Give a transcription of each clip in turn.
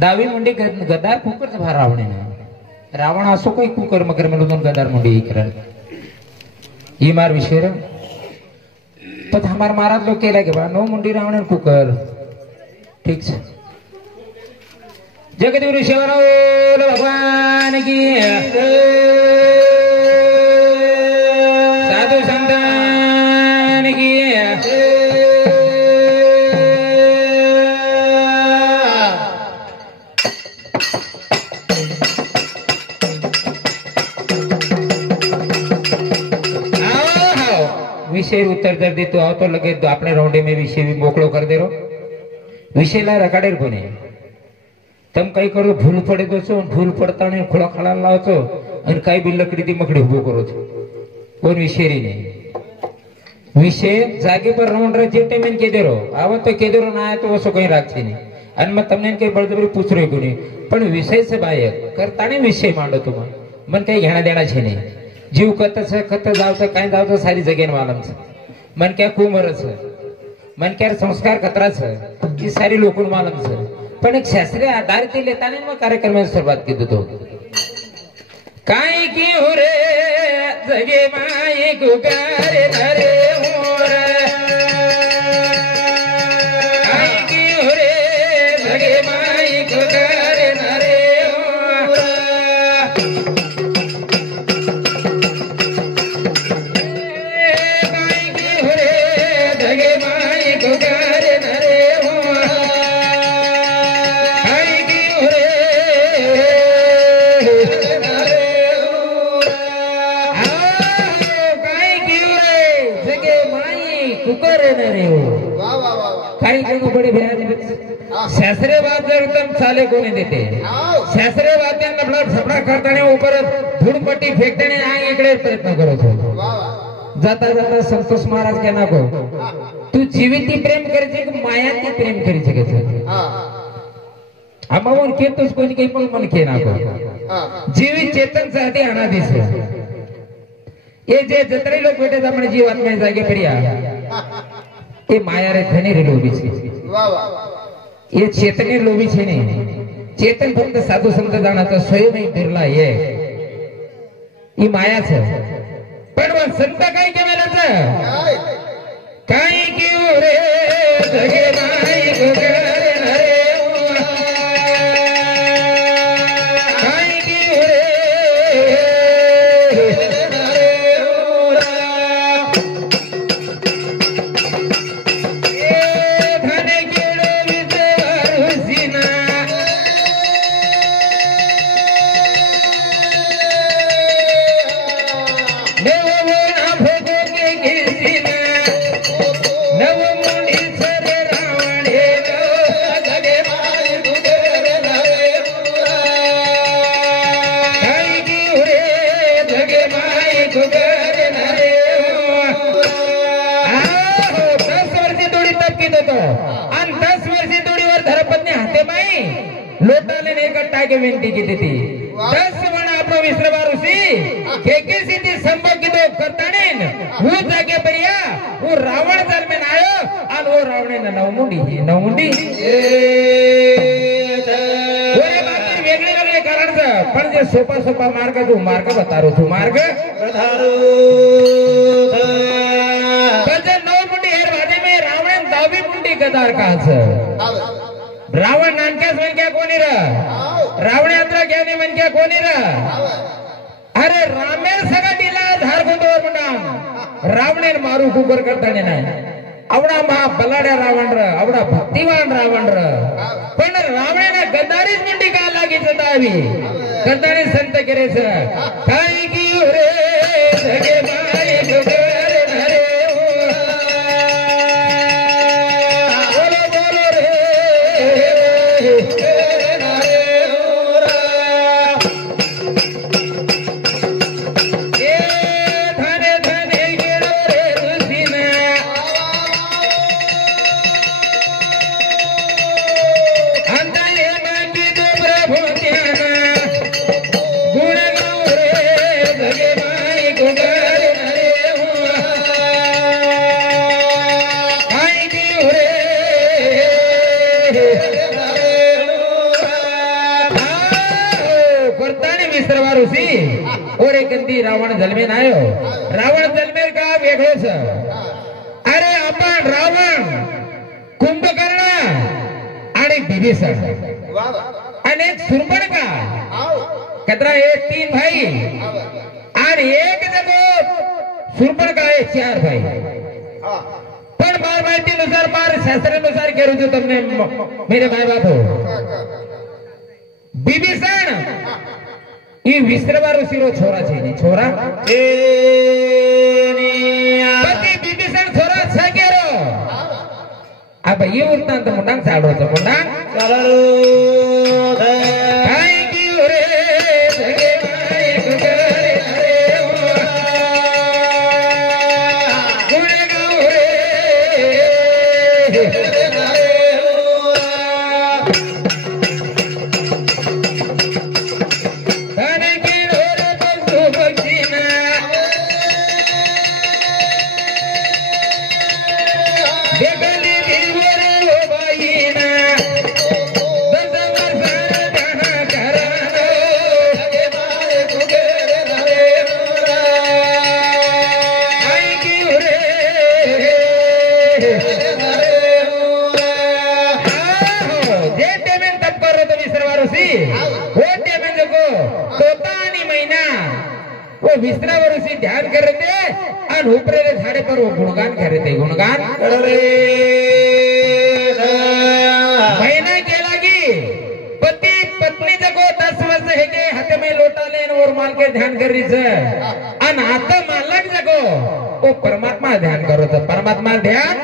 दावी मुंडी गदार कुकर भा रावण रावण असो कोई कुकर मकर में गदार मुंडी करण ये मार विषय तो हमार महाराज लोग केला के बा नो मुंडी रावण कुकर ठीक से जगदीश शिवराव भगवान की साधु संतान की विषय उत्तर जर देतो आओ तो लगे तो अपने रौंडे में विषय भी मोकड़ो कर दे रो विषय ला रकाडेर कोणी तम काही करो भूल पडे दो भूल पडता नहीं खोला खड़ा लाओ तो और काही भी लकड़ी दी मकड़ी उभो करो छो कोण विषय री नहीं विषय जागे पर रौंड रे जेटे में के दे रो आवत तो के दे रो ना आया तो वसो कहीं राखी नहीं अन मैं तमने के बळजबरी पूछ रही कोणी पण विषय से बाय करता नहीं विषय मांडो तुम मन काही घेणा देणा छे नहीं जीव कत जावचं काय जावचं सारी जगेन मालमच मन क्या कुमरच मन क्या संस्कार कतराच ही सारी लोकून मालमच पण एक शास्त्रीय आधार ते लेता नाही मग कार्यक्रमाची सुरुवात केली तो काय की हो रे जगे माये गुगारे नरे मोर काय की हो रे जगे माये गुगारे नरे शास्त्रीय वाद्य उत्तम चाले कोणी देते शास्त्रीय वाद्यांना आपला सपना करताना ऊपर धूळपट्टी फेकताना आग इकडे प्रयत्न करत हो जाता जाता संतोष महाराज के नको तू जीविती प्रेम करायचे की मायाती प्रेम करायचे के आम्हावर केतोस कोणी काही पण मन के नको जीवित चेतन साठी अनादिस ये जे जत्रे लोक भेटत आपण जीवात्मा जागे परिया ये माया रे थने रे लोभी छे ये चेतने लोभी छे नहीं चेतन फक्त साधु संत जाणाचा स्वयं ही बिरला ये ही माया छे पण व संत काय केलेलंच काय की रे जगे नाही गुगरे नरे काय की रे के विनती की थी 10 वण आपनो विश्रवार उसी के सिद्धि संभव की तो करताने वो जागे परिया वो रावण जल में आयो और वो रावणे ने नवमुंडी ओरे बाकी वेगळे वेगळे कारण पण जे सोपा मार्ग जो मार्ग बतारो तू मार्ग बधारो पण नवमुंडी हेर वादे में रावण दावी मुंडी गदार काच रावण नानक्यास म्हणक्या कोणी र रावण्यात्र ज्ञानी म्हणक्या कोणी र अरे रामेर सगळीला धार गुंडवर म्हणा रावणेर मारू कुकर करताने नाही आवडा महा बलाड्या रावण र आवडा भक्तिवान रावण र पण रावणेना गद्दारीच मुंडी का लागी जतावी गद्दारी संत करेच काय की रे जगे माये गुगरे नरे गुण गाव रे जगे विसरवा ऋषी और एक गंदी रावण जन्मेन आयो. रावण जन्मेर का वेगळो छ. अरे आपण रावण, कुंभकर्ण आणि बिभीषण आणि एक सुरपणखा कतरा हे 3 भाई आणि एक जगो सुरपणखा हे 4 भाई. पण बार माहितीनुसार बार शास्त्रानुसार करू जो तुमने मेरे भाई बाप हो. बिभीषण ये विश्रवा ऋषिरो छोरा छे. छोरा पति बिभीषण छोरा छ केरो. अब ये वृत्तांत मुंडांग चालू होतं. मुंडांग काय की रे सगे माय सुगरे रे गुणगाव विसरावरसी ध्यान करते आणि उपरेले झाडे पर गुणगान करते. गुणगान महीना केला की पती पत्नी जगो 10 वर्ष हे के हाते में लोटाले और माल के ध्यान करीच आणि आता मालक जगो तो परमात्मा ध्यान करो. तो परमात्मा ध्यान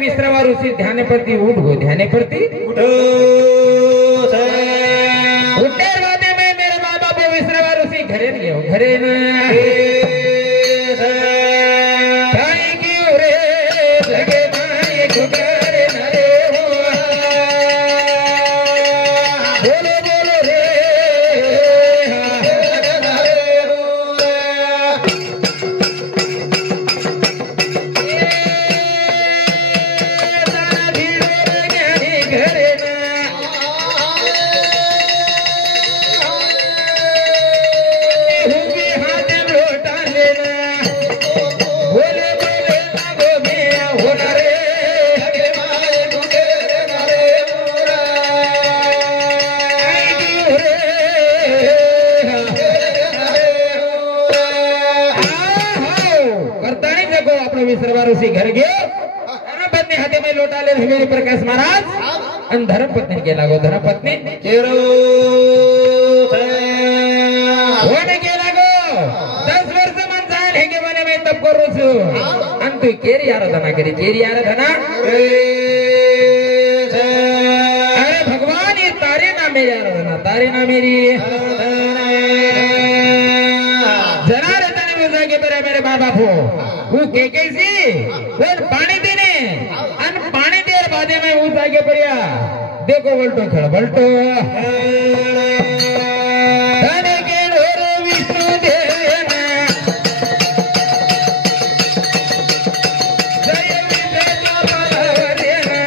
विश्रवा ऋषि ध्यान प्रति उठ गो. ध्यान प्रति उठे बादे में मेरे माँ बाप विश्रवा ऋषि घरे गयो. घरे बोलो बोलो रे विसरवा ऋषि घर गयो. धर्मपत्नी हाथे में लोटा ले हवेली प्रकाश महाराज आणि धर्मपत्नी के लागो. धर्मपत्नी होने के लागो 10 वर्ष मन जान हे के बने में तब करू छु आणि तू केरी आराधना करी. केरी आराधना अरे भगवान ये तारे नाम मेरी आराधना. तारे नाम मेरी जनार्दन विजा के मेरे माँ बाप हो वो के कैसी पानी देने अन पानी देर बादे में उस आगे परिया देखो बल्टो खेल बल्टो धने के ढोर विष्णु देना जय विजय देना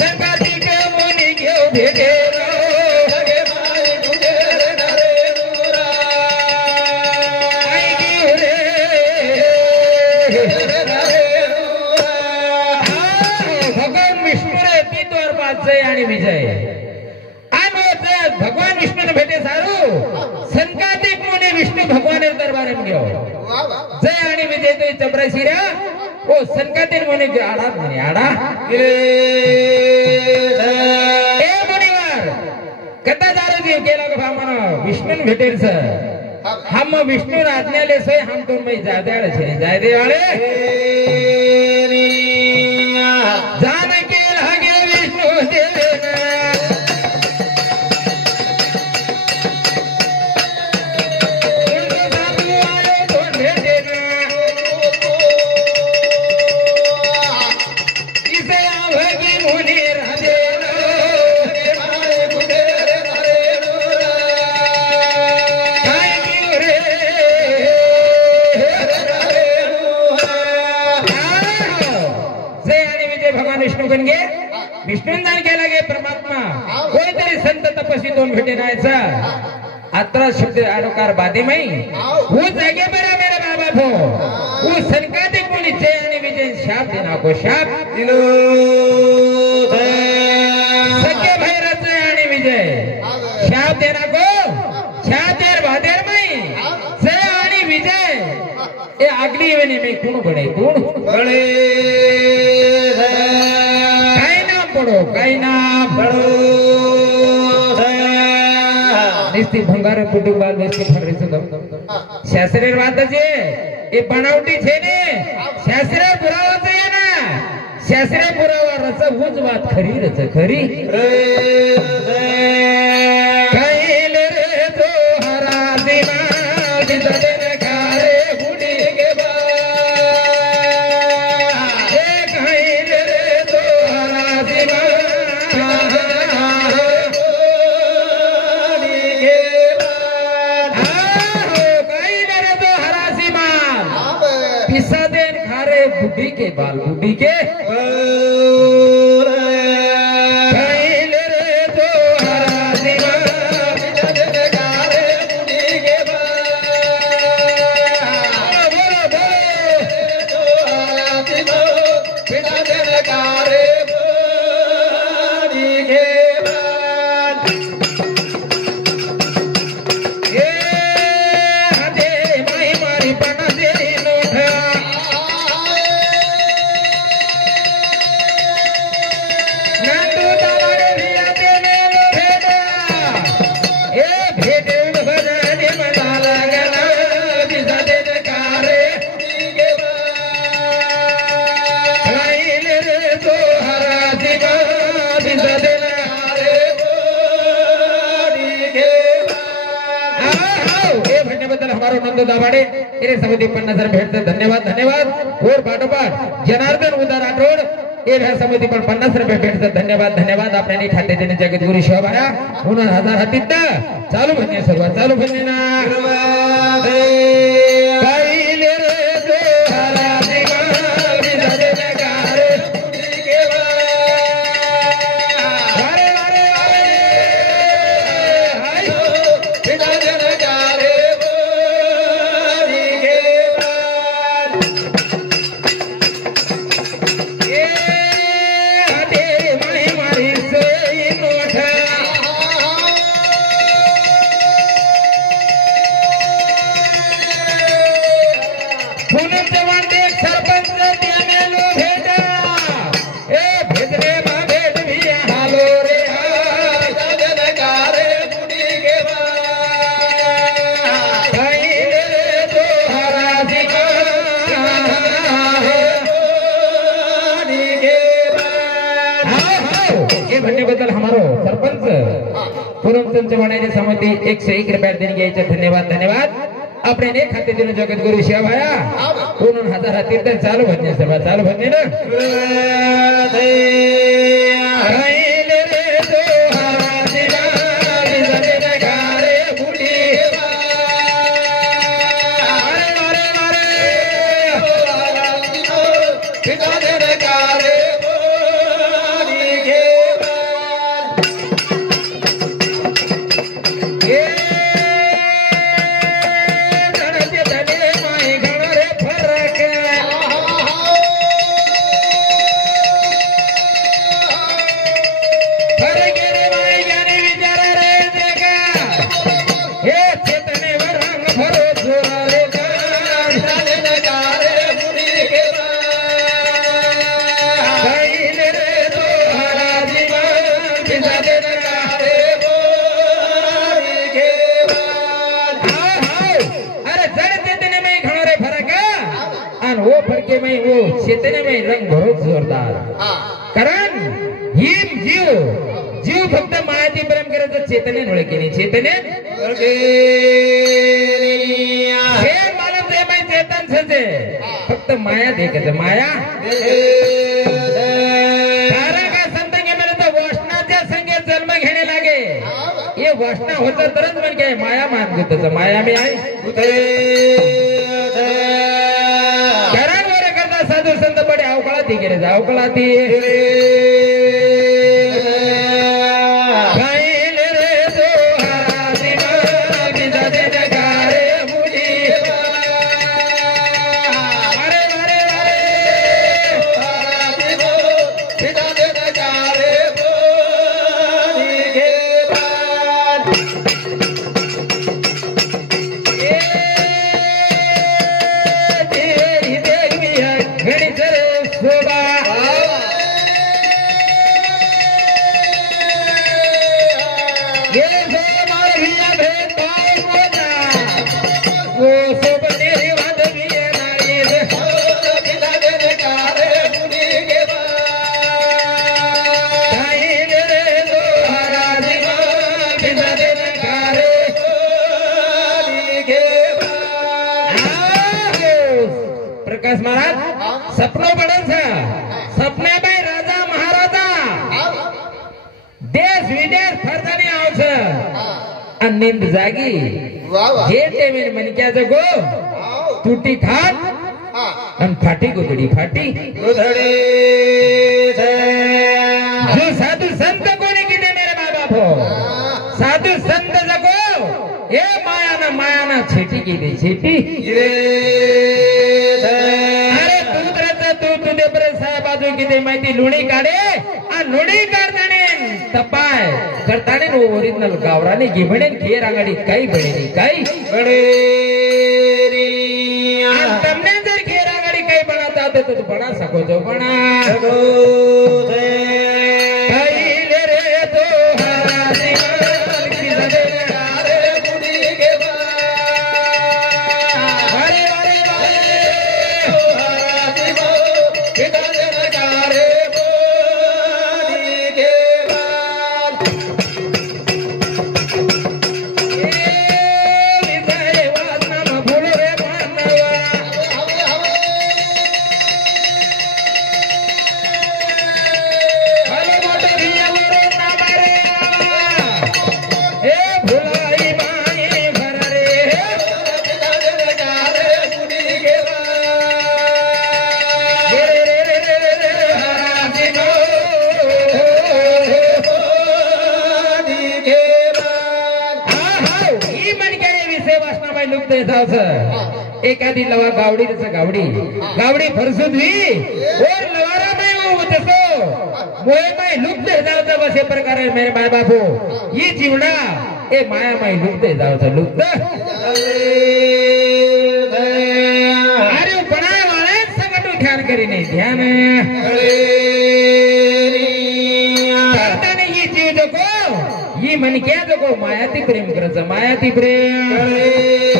संगाती के मुनि के भेटे आणि विजय आणि भगवान विष्णू ने भेटे सारू संकातिक मुनि विष्णू भगवान दरबार में गयो. जय आणि विजय तो चपराशिरा ओ संकातिक मुनि आडा म्हणे. आडा ए मुनिवार कथा दारू दिव केला का भामन विष्णू ने भेटेल सर. हम विष्णु आज्ञाले से हम तुम में जायदे छे. जायदे वाले जान के लागे विष्णु देना विष्णू गणगे विष्णूंदान केला गे परमात्मा कोणीतरी संत तपस्वी दोन भेटे नायचा अत्र शुद्ध आरोकार बादेमई वो जागे बरा मेरा बाबा भो वो संकातिक मुनि जय आणि विजय शाप देना को शाप दिलो सत्य भैरव आणि विजय शाप देना को शाप देर बादेर मई जय आणि विजय ए अगली वेणी में कोण बडे कोण बडे काय नाम पडो काय नाम पडो निस्ती भंगार कुटुंबाल वस्ती फररेचं शास्त्रीय વાત છે એ બનાવટી છે ને શાસ્ત્રીય પુરાવા છે ને શાસ્ત્રીય પુરાવા રસ હું જ વાત ખરી રચ ખરી કઈલ રે તો હરા દિના દિદન કારે ગુડી કે બા એ કઈલ રે તો હરા દિના बुढ़ी के बाल बुढ़ी के कैल रे तो हरा दिवा गारे बुढ़ी के बाल तो हरा दिवा गारे बुढ़ी के बाल ये हदे माई मारी पना दे नोठा दाभाडे इरे समिति 50,000 भेटते धन्यवाद धन्यवाद और पाठोपाठ जनार्दन उदार राठोड ह्या समिति पण 50 रुपये भेटते धन्यवाद धन्यवाद आपल्याने खाते देणे जगद्गुरु शिवाभाया म्हणून 1000 हातीत चालू भन्ने सर्व चालू भन्ने ना कैले रे जो हरा दिवा विजय नगारे बुडी के वारे वारे वारे हाय विजय नगारे समिति 101 रुपये देने घ्यायचे धन्यवाद धन्यवाद आपल्याने खाते देणे जगद्गुरु शिवाभाया म्हणून 1000 हातीत चालू भन्ने सभा चालू भन्ने ना चेतने में रंग बहुत जोरदार कारण हिम जीव जीव फक्त मायाची प्रेम करायचं चेतने नोळे केली चेतने मानव जे माय चेतन सजे फक्त माया देखायचं माया कारण का संत के मेरे तो वासनाच्या संगे जन्म घेणे लागे हे वासना होतं तरच म्हणजे माया मान घेतं माया मी आहे साधू संत बडे अवकाळात कळाती गेले जाऊ कळाती प्रकाश महाराज सपनो बड़न सा सपना भाई राजा महाराजा देश विदेश फरजाने आवछ आणि नींद जागी जे टेमेन मनक्या जगो तुटी थाट आणि फाटी गोदडी फाटी गोदडी जो साधु संत कोणी किती मेरे माय बाप हो साधु संत जगो हे मायाना छेटी गेली छेटी बाजू किती माहिती लुणी काढे आणि लुणी काढताने तपाय करताने ओरिजिनल गावराने गिबणे खेर आंगडी काही बनेनी काही તમને जर खेर आंगडी काही बनवता तो तू बना सको जो बना एखादी लवा गावडी तसं गावडी गावडी फरसुद्वी और लवारा में वो तसो मोय माय लुप्त जावता बसे प्रकारे मेरे माय बापू ही जीवना ए माया माय लुप्त जावता लुप्त अरे बनाय वाले सगळं ध्यान करीने ध्यान करताने ही जीव जगो ही मन क्या जगो मायाती प्रेम करजा मायाती प्रेम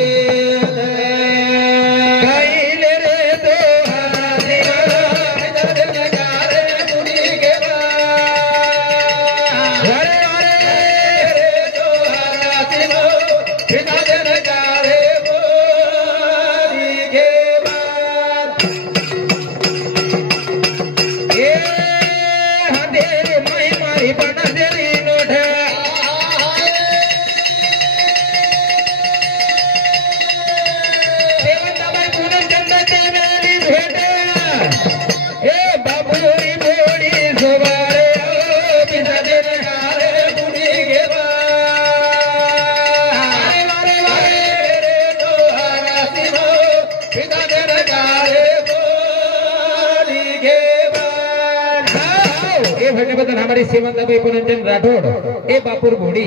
हमारे सेवंताबाई पुनंजन राठोड ए बापूर घोडी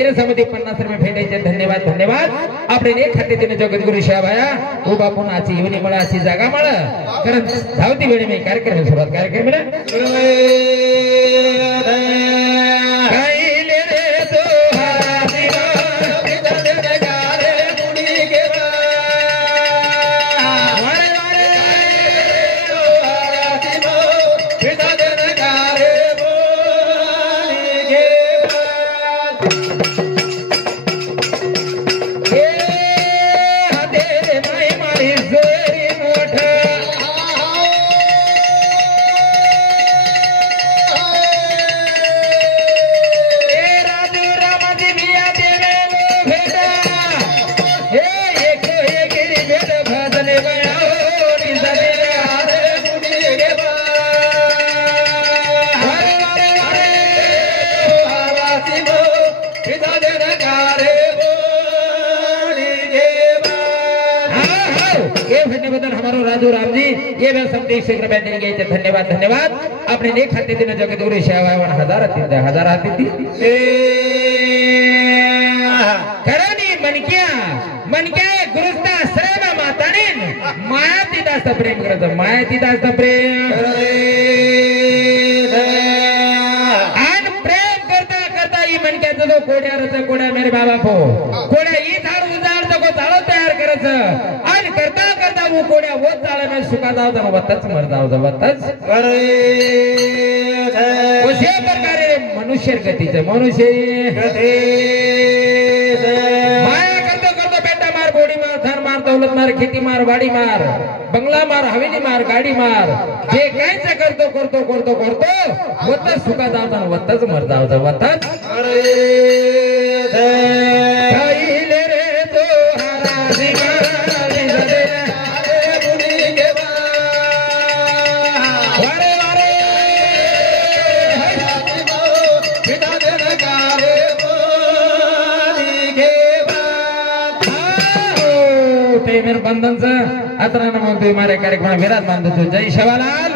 एरे समिती 50 रुपये भेटायचे धन्यवाद धन्यवाद आपण एक खाते जगद्गुरु शाबाया ओ बापून आची येऊन मला आची जागा मला कारण धावती वेळी मी कार्यक्रम सुरुवात कार्यक्रम साधू रामजी ये वेळ समते शीघ्र बॅटिंग घ्यायचे धन्यवाद धन्यवाद आपने ने खाते दिन जगदगुरु शेवावन हजार हाती करणी मनक्या गुरुस्ता सर्व माताने माया तिदास्त प्रेम करत माया तिदास्त प्रेम आणि प्रेम करता करता ही मनक्याचा जो कोड्या मेरे बाबा को कोड्या ही झाड उजाड को झाड तयार करायचं आणि करता करता वो कोड्या वो चालणे सुखा जाऊ वतच मर जाऊ वतच अशा प्रकारे मनुष्य गतीचं मनुष्य माया करतो करतो बेटा मार बोडी मार धन मार दौलत मार खेती मार वाडी मार बंगला मार हवेली मार गाडी मार जे कायच करतो करतो करतो करतो वतच सुखा जाऊ वतच मर जाऊ वतच बंधनचं आता म्हणतोय माझ्या कार्यक्रमात विराज बांधतो जय शिवालाल